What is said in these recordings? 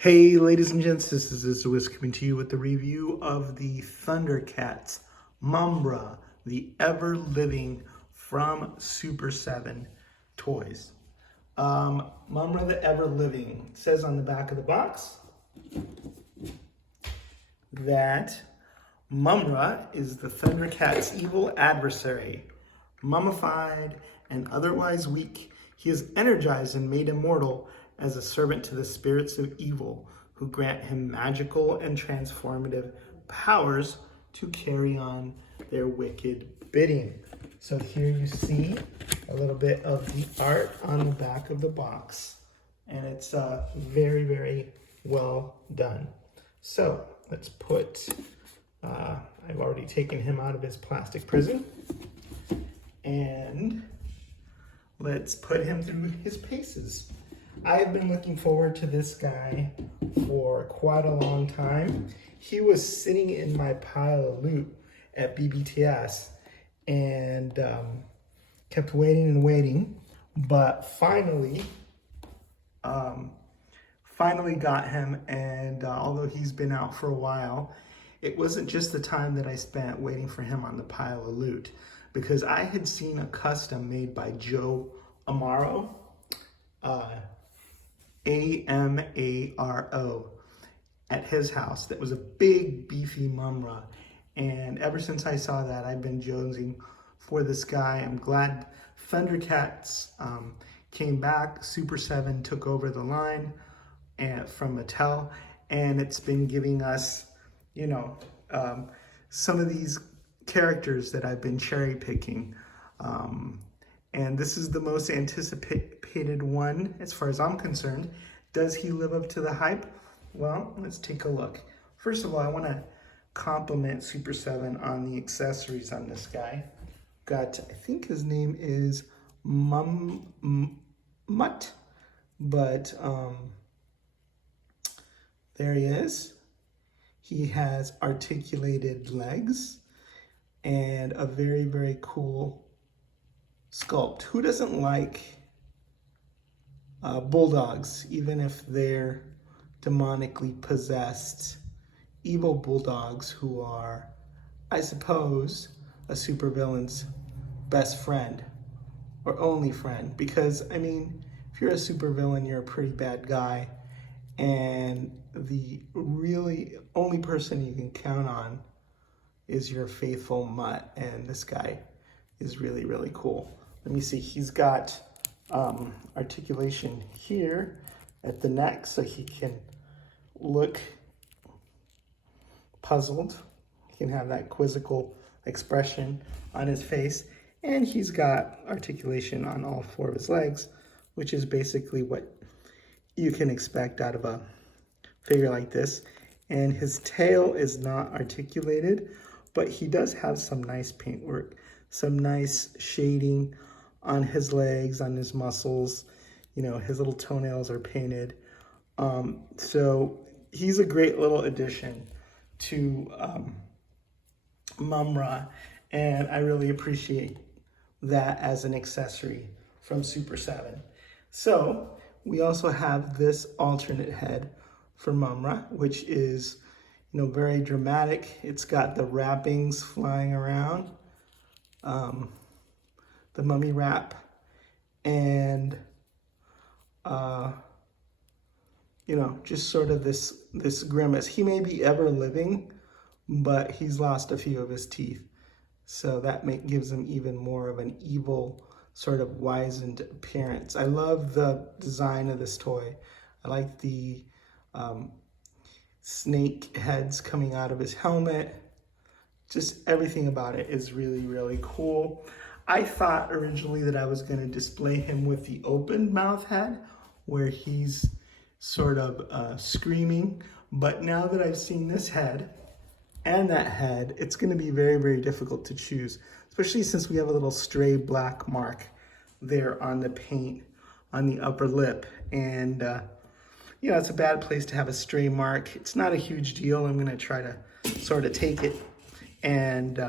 Hey, ladies and gents, this is Wiz coming to you with the review of the Thundercats Mumm-ra, the ever-living from Super 7 toys. Mumm-ra the ever-living. It says on the back of the box that Mumm-ra is the Thundercats' evil adversary. Mummified and otherwise weak, he is energized and made immortal as a servant to the spirits of evil, who grant him magical and transformative powers to carry on their wicked bidding. So here you see a little bit of the art on the back of the box, and it's very, very well done. So let's put, I've already taken him out of his plastic prison, and let's put him through his paces. I have been looking forward to this guy for quite a long time. He was sitting in my pile of loot at BBTS and kept waiting and waiting, but finally got him. And although he's been out for a while, it wasn't just the time that I spent waiting for him on the pile of loot, because I had seen a custom made by Joe Amaro, Amaro, at his house that was a big beefy Mumm-ra, and ever since I saw that, I've been jonesing for this guy. I'm glad Thundercats came back. Super 7 took over the line from Mattel, and it's been giving us, you know, some of these characters that I've been cherry picking. And this is the most anticipated one as far as I'm concerned. Does he live up to the hype? Well, let's take a look. First of all, I want to compliment Super 7 on the accessories on this guy. Got, I think his name is Mutt, but there he is. He has articulated legs and a very, very cool sculpt. Who doesn't like bulldogs, even if they're demonically possessed evil bulldogs who are, I suppose, a supervillain's best friend or only friend? Because, I mean, if you're a supervillain, you're a pretty bad guy, and the really only person you can count on is your faithful mutt, and this guy is really, really cool. Let me see, he's got articulation here at the neck, so he can look puzzled. He can have that quizzical expression on his face, and he's got articulation on all four of his legs, which is basically what you can expect out of a figure like this. And his tail is not articulated, but he does have some nice paintwork, some nice shading on his legs, on his muscles. You know, his little toenails are painted. So he's a great little addition to Mumm-ra, and I really appreciate that as an accessory from Super 7. So we also have this alternate head for Mumm-ra, which is, you know, very dramatic. It's got the wrappings flying around, the mummy wrap, and you know, just sort of this grimace. He may be ever living, but he's lost a few of his teeth, so that gives him even more of an evil, sort of wizened appearance. I love the design of this toy. I like the snake heads coming out of his helmet. Just everything about it is really, really cool. I thought originally that I was going to display him with the open mouth head, where he's sort of screaming, but now that I've seen this head and that head, it's going to be very, very difficult to choose, especially since we have a little stray black mark there on the paint on the upper lip. And you know, it's a bad place to have a stray mark. It's not a huge deal. I'm going to try to sort of take it and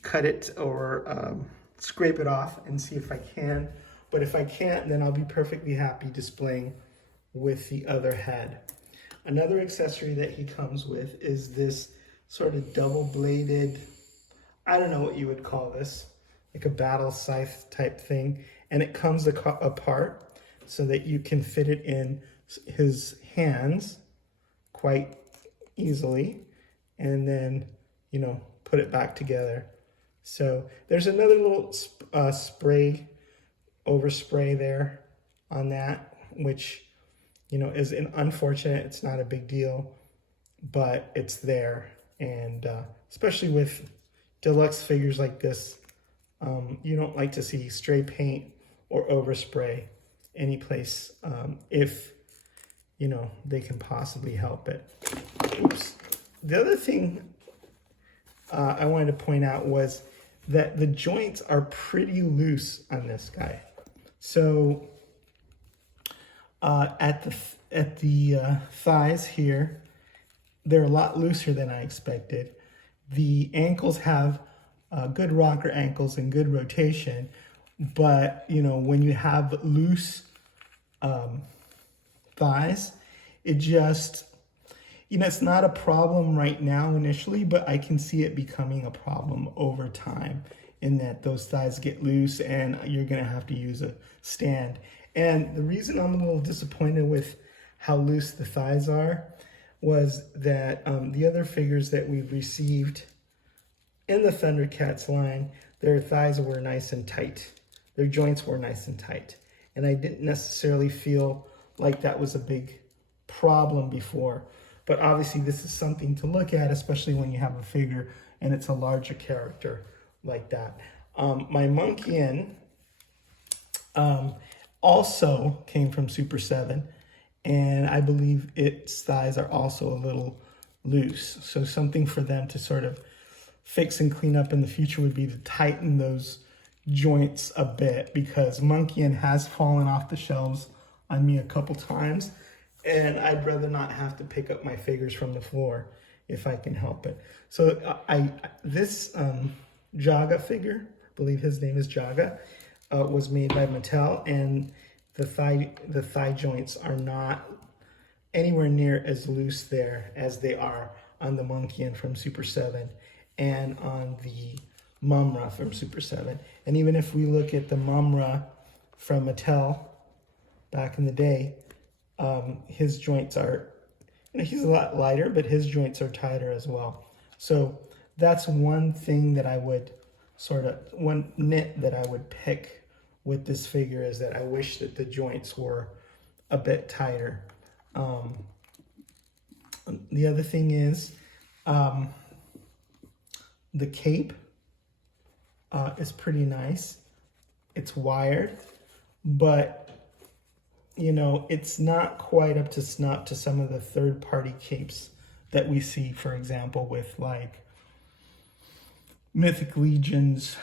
cut it or scrape it off and see if I can. But if I can't, then I'll be perfectly happy displaying with the other head. Another accessory that he comes with is this sort of double-bladed, I don't know what you would call this, like a battle scythe type thing. And it comes apart so that you can fit it in his hands quite easily. And then, you know, put it back together. So there's another little overspray there on that, which, you know, is unfortunate. It's not a big deal, but it's there. And especially with deluxe figures like this, you don't like to see stray paint or overspray any place if, you know, they can possibly help it. Oops. The other thing I wanted to point out was that the joints are pretty loose on this guy. So at the thighs here, they're a lot looser than I expected. The ankles have good rocker ankles and good rotation, but you know, when you have loose thighs, it just, you know, it's not a problem right now initially, but I can see it becoming a problem over time in that those thighs get loose and you're gonna have to use a stand. And the reason I'm a little disappointed with how loose the thighs are was that the other figures that we've received in the Thundercats line, their thighs were nice and tight. Their joints were nice and tight. And I didn't necessarily feel like that was a big problem before. But obviously this is something to look at, especially when you have a figure and it's a larger character like that. My Monkian also came from Super 7, and I believe its thighs are also a little loose. So something for them to sort of fix and clean up in the future would be to tighten those joints a bit, because Monkian has fallen off the shelves on me a couple times, and I'd rather not have to pick up my figures from the floor if I can help it. So this Jaga figure, I believe his name is Jaga, was made by Mattel, and the thigh joints are not anywhere near as loose there as they are on the Monkian from Super 7 and on the Mumm-ra from Super 7. And even if we look at the Mumm-ra from Mattel back in the day, his joints are, you know, he's a lot lighter, but his joints are tighter as well. So that's one thing that I would one nit that I would pick with this figure, is that I wish that the joints were a bit tighter. The other thing is the cape is pretty nice. It's wired, but you know, it's not quite up to snuff to some of the third-party capes that we see, for example, with like Mythic Legions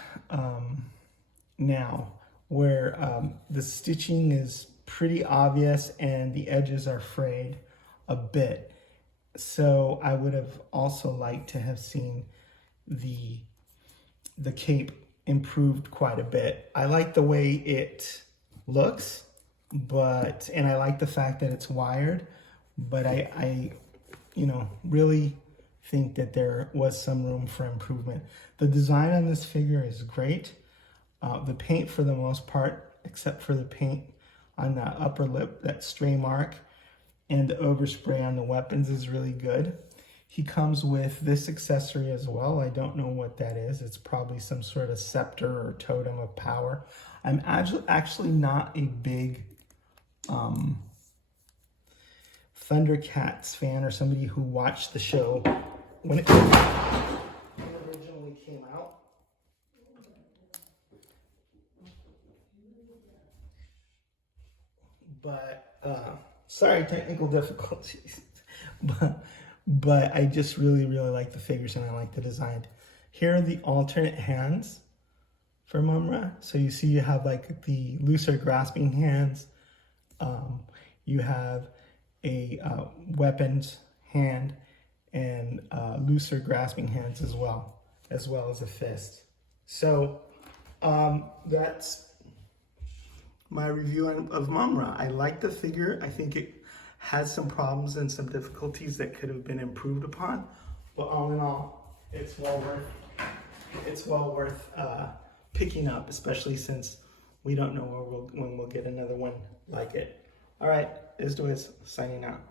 now, where the stitching is pretty obvious and the edges are frayed a bit. So I would have also liked to have seen the cape improved quite a bit. I like the way it looks, and I like the fact that it's wired, but I you know, really think that there was some room for improvement. The design on this figure is great. The paint, for the most part, except for the paint on the upper lip, that stray mark, and the overspray on the weapons, is really good. He comes with this accessory as well. I don't know what that is. It's probably some sort of scepter or totem of power. I'm actually not a big Thundercats fan, or somebody who watched the show when it originally came out. But sorry, technical difficulties. but I just really like the figures, and I like the design. Here are the alternate hands for Mumm-ra. So you see you have like the looser grasping hands. You have a weapons hand and looser grasping hands as well as a fist. So that's my review of Mumm-ra. I like the figure. I think has some problems and some difficulties that could have been improved upon. But all in all, it's well worth picking up, especially since we don't know when we'll get another one like it. All right, this is signing out.